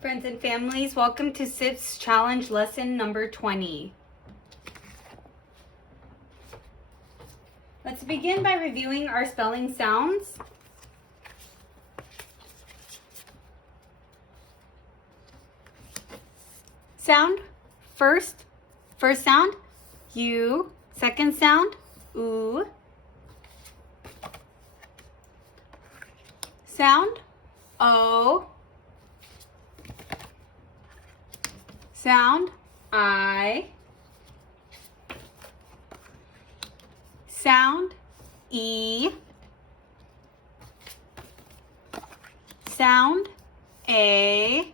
Friends and families, welcome to SIPPS Challenge Lesson number 20. Let's begin by reviewing our spelling sounds. Sound, first sound, U. Second sound, oo. Sound, O. Sound, I. Sound, E. Sound, A.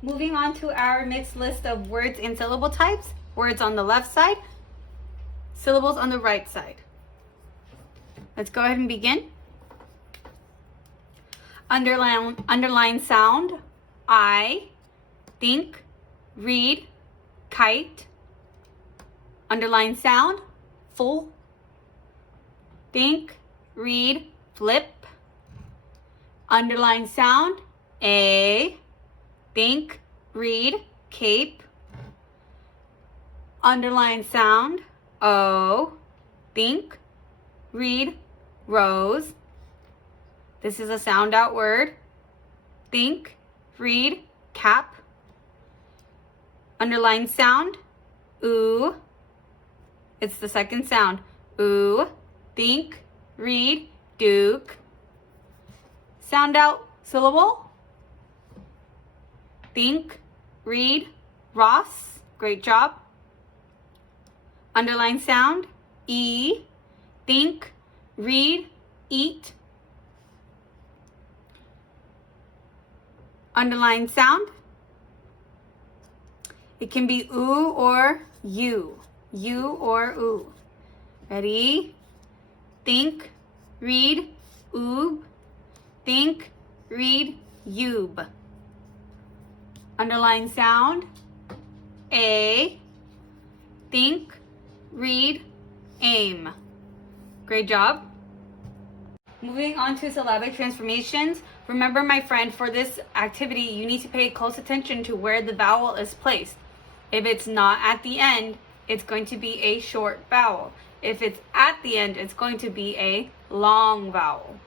Moving on to our mixed list of words and syllable types. Words on the left side, syllables on the right side. Let's go ahead and begin. Underline sound, I, think, read, kite. Underline sound, full, think, read, flip. Underline sound, A, think, read, cape. Underline sound, O, think, read, rose. This is a sound out word. Think, read, cap. Underline sound, oo. It's the second sound. Oo, think, read, duke. Sound out syllable. Think, read, Ross. Great job. Underline sound, E. Think, read, eat. Underline sound. It can be oo or you. You or oo. Ready? Think, read, oob. Think, read, youb. Underline sound. A. Think, read, aim. Great job. Moving on to syllabic transformations. Remember, my friend, for this activity, you need to pay close attention to where the vowel is placed. If it's not at the end, it's going to be a short vowel. If it's at the end, it's going to be a long vowel.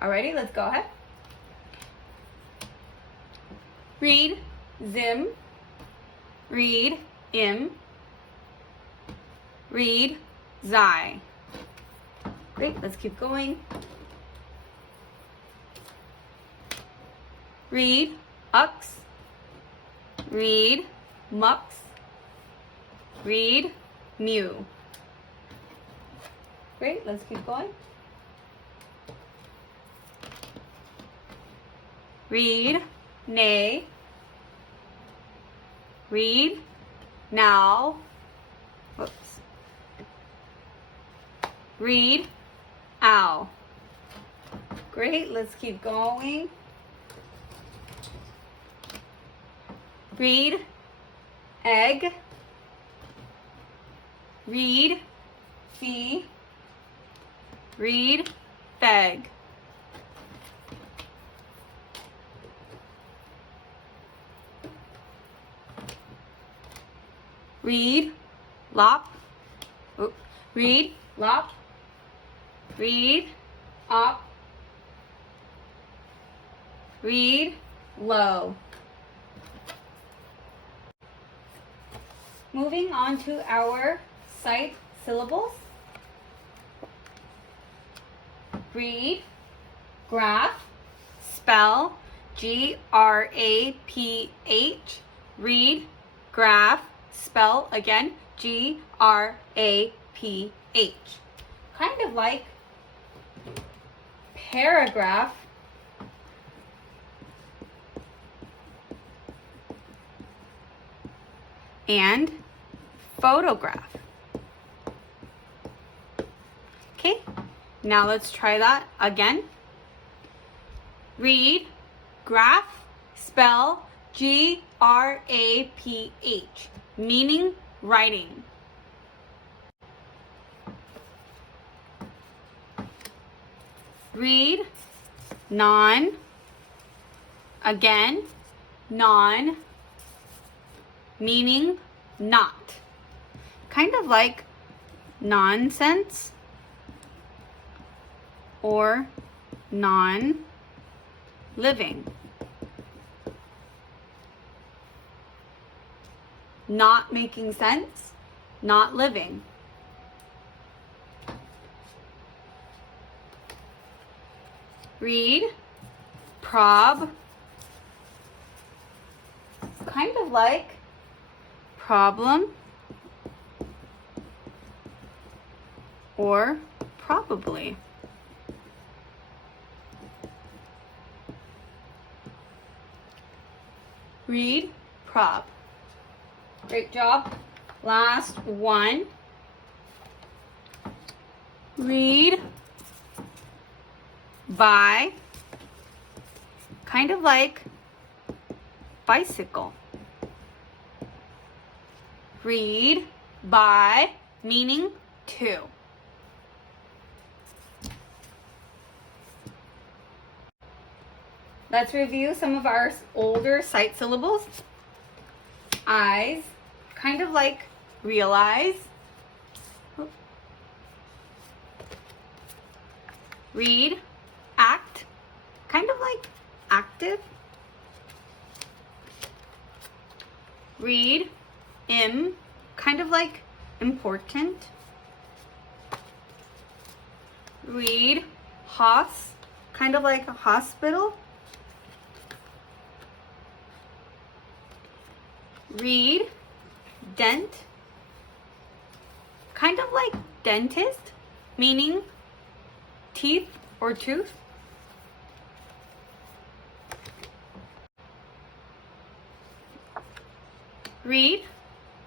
Alrighty, let's go ahead. Read, zim. Read, im. Read, zai. Great, let's keep going. Read, ux. Read, mux. Read, mew. Great, let's keep going. Read, nay. Read, now. Whoops. Read, ow. Great, let's keep going. Read, egg. Read, fee. Read, feg. Read, lop. Oh, read, lop. Read, op. Read, low. Moving on to our sight syllables. Read, graph, spell, G-R-A-P-H. Read, graph, spell again, G-R-A-P-H. Kind of like paragraph and photograph. Okay, now let's try that again. Read, graph, spell, G-R-A-P-H, meaning writing. Read, non. Again, non, meaning not. Kind of like nonsense or non-living. Not making sense, not living. Read, prob, kind of like problem or probably. Read, prob. Great job. Last one. Read, by, kind of like bicycle. Read, by, meaning to. Let's review some of our older sight syllables. Eyes, kind of like realize. Read, act, kind of like active. Read, kind of like important. Read, hos, kind of like a hospital. Read, dent, kind of like dentist, meaning teeth or tooth. Read,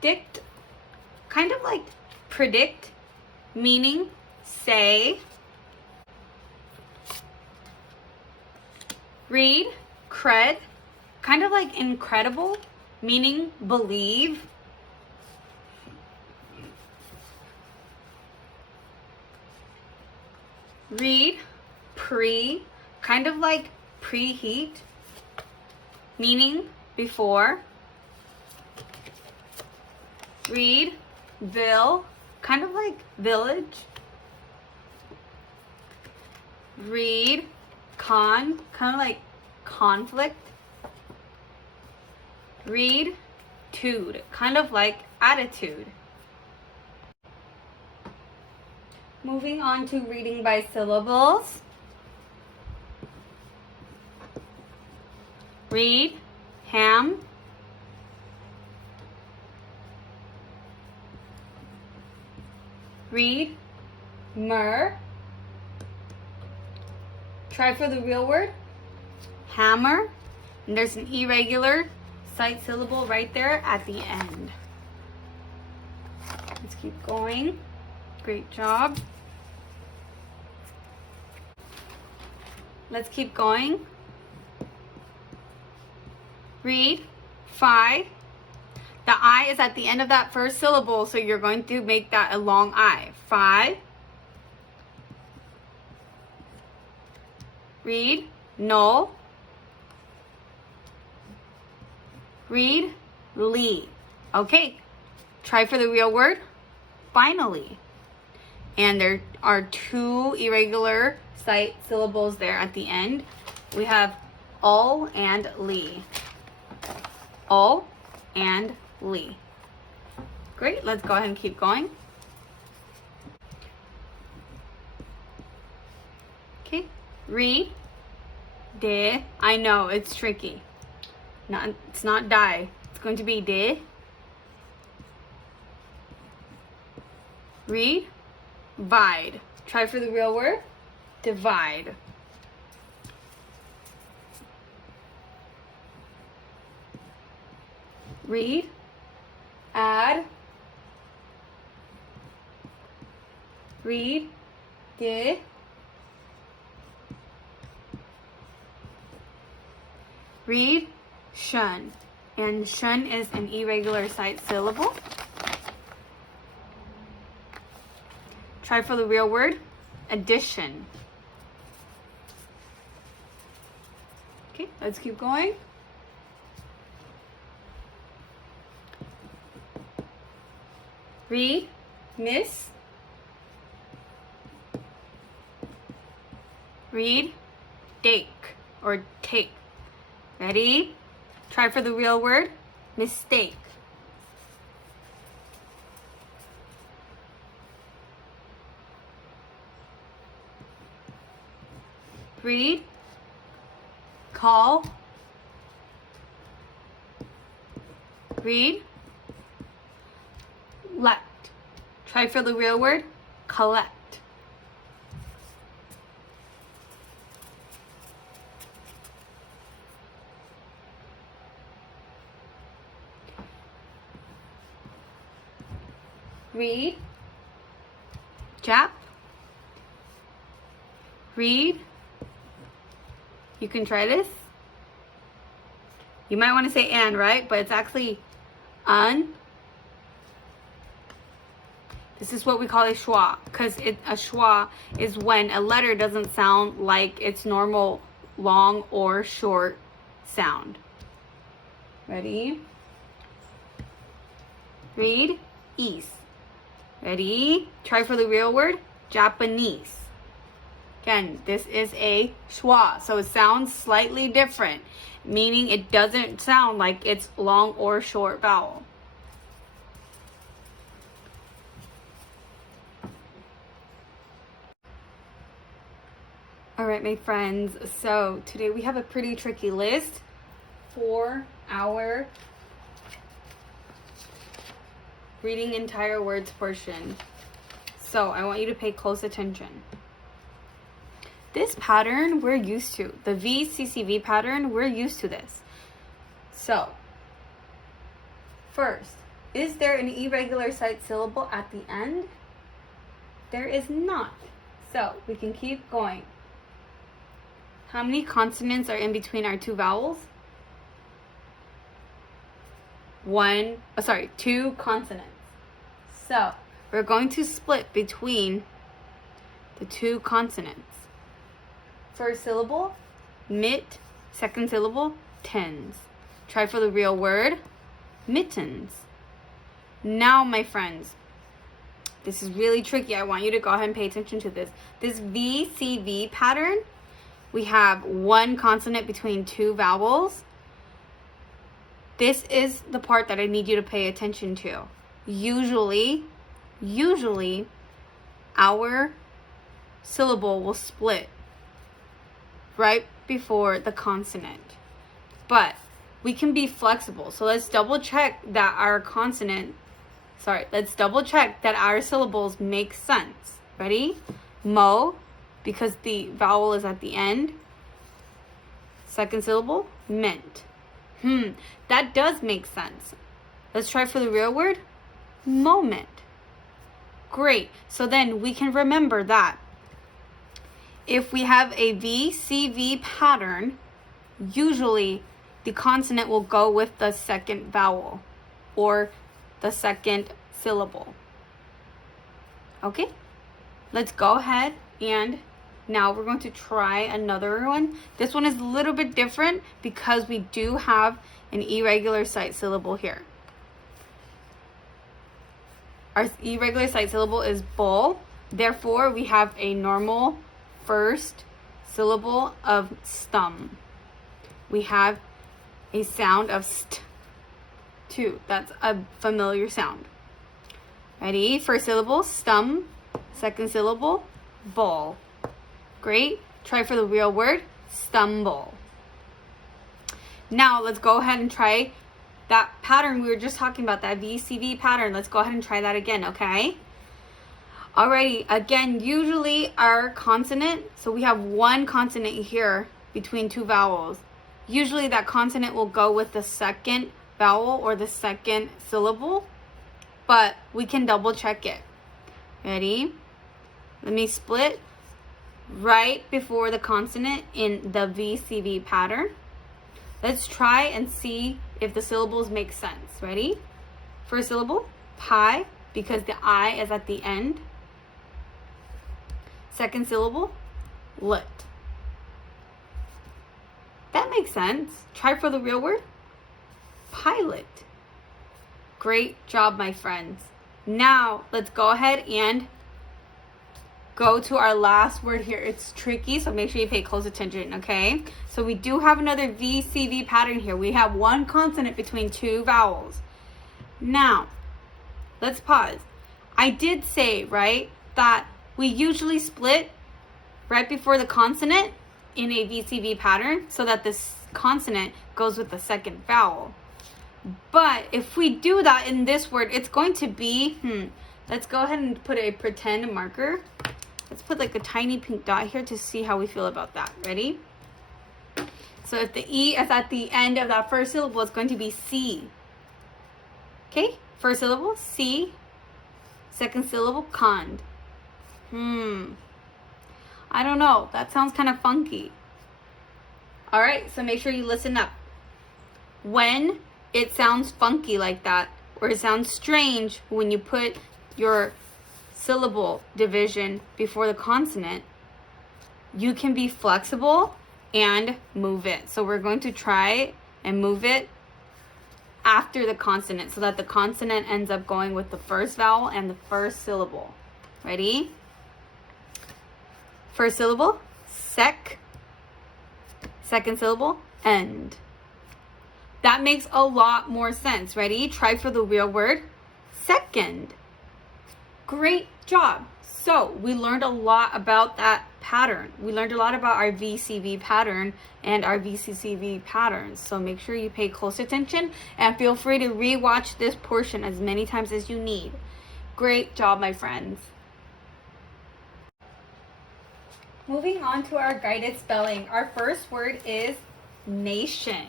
dict, kind of like predict, meaning say. Read, cred, kind of like incredible, meaning believe. Read, pre, kind of like preheat, meaning before. Read, vil, kind of like village. Read, con, kind of like conflict. Read, tude, kind of like attitude. Moving on to reading by syllables. Read, ham. Read, myrrh. Try for the real word, hammer. And there's an irregular sight syllable right there at the end. Let's keep going. Great job. Let's keep going. Read, fi. The I is at the end of that first syllable, so you're going to make that a long I. Fi. Read, null. Read, lee. Okay, try for the real word, finally. And there are two irregular sight syllables there at the end. We have all and lee. All and lee. Great, let's go ahead and keep going. Okay, read, de. I know, it's tricky. It's not die. It's going to be de. Read, vide. Try for the real word, divide. Read, add. Read, de. Read, shun. And shun is an irregular sight syllable. Try for the real word, addition. Okay, let's keep going. Read, miss. Read, take or take. Ready? Try for the real word, mistake. Read, call. Read, let. Try for the real word, collect. Read, Jap. Read. You can try this. You might want to say and, right? But it's actually un. This is what we call a schwa, because a schwa is when a letter doesn't sound like its normal long or short sound. Ready? Read, ease. Ready? Try for the real word, Japanese. Again, this is a schwa, so it sounds slightly different, meaning it doesn't sound like its long or short vowel. All right, my friends, so today we have a pretty tricky list for our reading entire words portion. So I want you to pay close attention. This pattern we're used to. The VCCV pattern, we're used to this. So, first, is there an irregular sight syllable at the end? There is not. So, we can keep going. How many consonants are in between our two vowels? Two consonants. So, we're going to split between the two consonants. First syllable, mit. Second syllable, tens. Try for the real word, mittens. Now, my friends, this is really tricky. I want you to go ahead and pay attention to this. This VCV pattern, we have one consonant between two vowels. This is the part that I need you to pay attention to. Usually, our syllable will split right before the consonant. But we can be flexible. So let's double check that our syllables make sense. Ready? Mo, because the vowel is at the end. Second syllable, mint. That does make sense. Let's try for the real word, moment. Great. So then we can remember that if we have a VCV pattern, usually the consonant will go with the second vowel or the second syllable. Okay? Let's go ahead and now we're going to try another one. This one is a little bit different because we do have an irregular sight syllable here. Our irregular sight syllable is bull. Therefore, we have a normal first syllable of stum. We have a sound of st too. That's a familiar sound. Ready? First syllable, stum. Second syllable, bull. Great. Try for the real word, stumble. Now, let's go ahead and try that pattern we were just talking about, that VCV pattern. Let's go ahead and try that again, okay? Alrighty, again, usually our consonant, so we have one consonant here between two vowels. Usually that consonant will go with the second vowel or the second syllable, but we can double check it. Ready? Let me split right before the consonant in the VCV pattern. Let's try and see if the syllables make sense. Ready? First syllable, pie, because the I is at the end. Second syllable, lit. That makes sense. Try for the real word. Pilot. Great job, my friends. Now, let's go ahead and go to our last word here. It's tricky, so make sure you pay close attention, okay? So we do have another VCV pattern here. We have one consonant between two vowels. Now, let's pause. I did say, right, that we usually split right before the consonant in a VCV pattern so that this consonant goes with the second vowel. But if we do that in this word, it's going to be, let's go ahead and put a pretend marker. Let's put like a tiny pink dot here to see how we feel about that. Ready? So if the E is at the end of that first syllable, it's going to be C. Okay, first syllable, C. Second syllable, cond. I don't know. That sounds kind of funky. All right, so make sure you listen up. When it sounds funky like that, or it sounds strange when you put your syllable division before the consonant, you can be flexible and move it. So we're going to try and move it after the consonant so that the consonant ends up going with the first vowel and the first syllable. Ready? First syllable, sec. Second syllable, end. That makes a lot more sense. Ready? Try for the real word, second. Great job. So we learned a lot about that pattern. We learned a lot about our VCV pattern and our VCCV patterns. So make sure you pay close attention and feel free to rewatch this portion as many times as you need. Great job, my friends. Moving on to our guided spelling. Our first word is nation.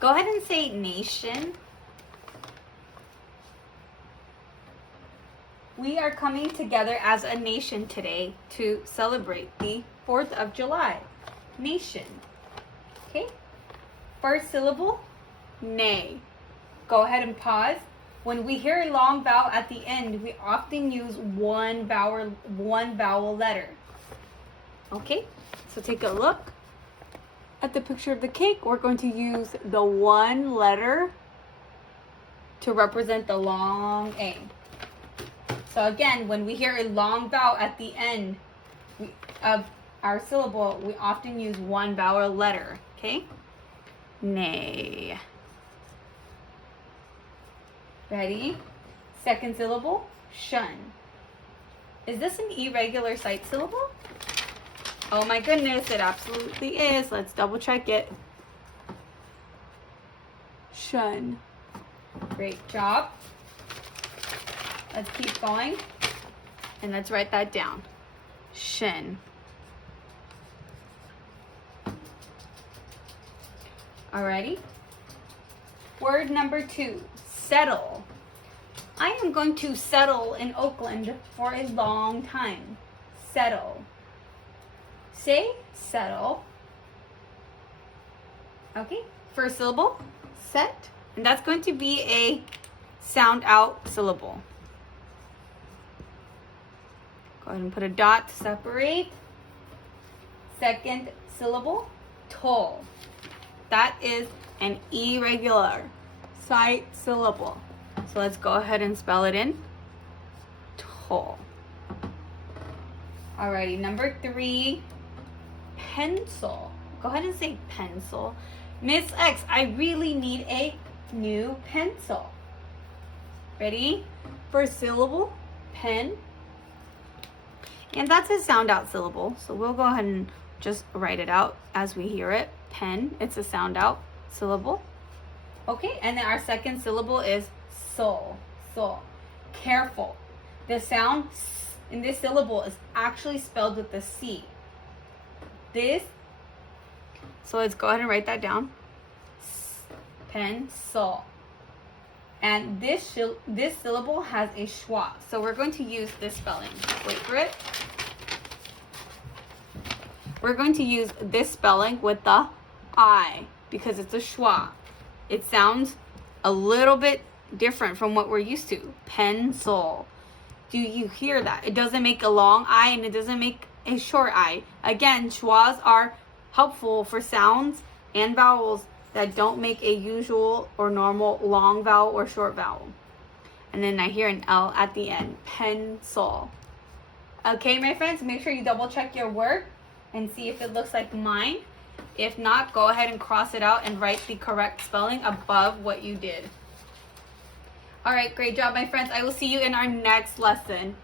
Go ahead and say nation. We are coming together as a nation today to celebrate the 4th of July. Nation. Okay? First syllable, nay. Go ahead and pause. When we hear a long vowel at the end, we often use one vowel letter. Okay? So take a look at the picture of the cake. We're going to use the one letter to represent the long A. So again, when we hear a long vowel at the end of our syllable, we often use one vowel letter, okay? Nay. Ready? Second syllable, shun. Is this an irregular sight syllable? Oh my goodness, it absolutely is. Let's double check it. Shun. Great job. Let's keep going. And let's write that down. Shin. Alrighty. Word number 2, settle. I am going to settle in Oakland for a long time. Settle. Say settle. Okay, first syllable, set. And that's going to be a sound out syllable. Go ahead and put a dot to separate. Second syllable, toll. That is an irregular sight syllable. So let's go ahead and spell it in. Toll. Alrighty, number 3, pencil. Go ahead and say pencil. Miss X, I really need a new pencil. Ready? First syllable, pen. And that's a sound out syllable. So we'll go ahead and just write it out as we hear it. Pen, it's a sound out syllable. Okay, and then our second syllable is soul. Soul. Careful. The sound in this syllable is actually spelled with the C. This, so let's go ahead and write that down. Pencil. And this syllable has a schwa. So we're going to use this spelling. Wait for it. We're going to use this spelling with the I because it's a schwa. It sounds a little bit different from what we're used to. Pencil. Do you hear that? It doesn't make a long I and it doesn't make a short I. Again, schwas are helpful for sounds and vowels that don't make a usual or normal long vowel or short vowel. And then I hear an L at the end. Pencil. Okay, my friends, make sure you double check your work and see if it looks like mine. If not, go ahead and cross it out and write the correct spelling above what you did. All right, great job, my friends. I will see you in our next lesson.